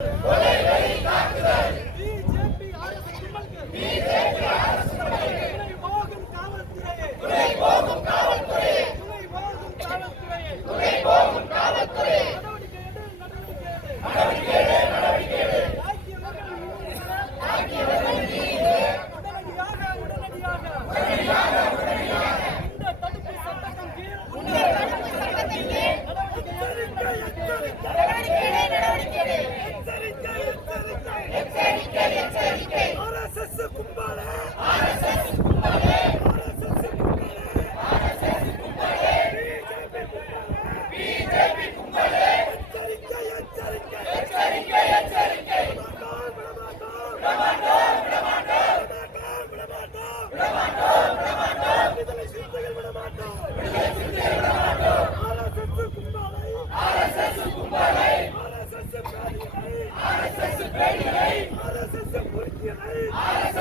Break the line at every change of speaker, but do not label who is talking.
What?
RSS பேடிகளை
RSS பேடிகளை
பொறுக்கியலை
ஆர்எஸ்எஸ்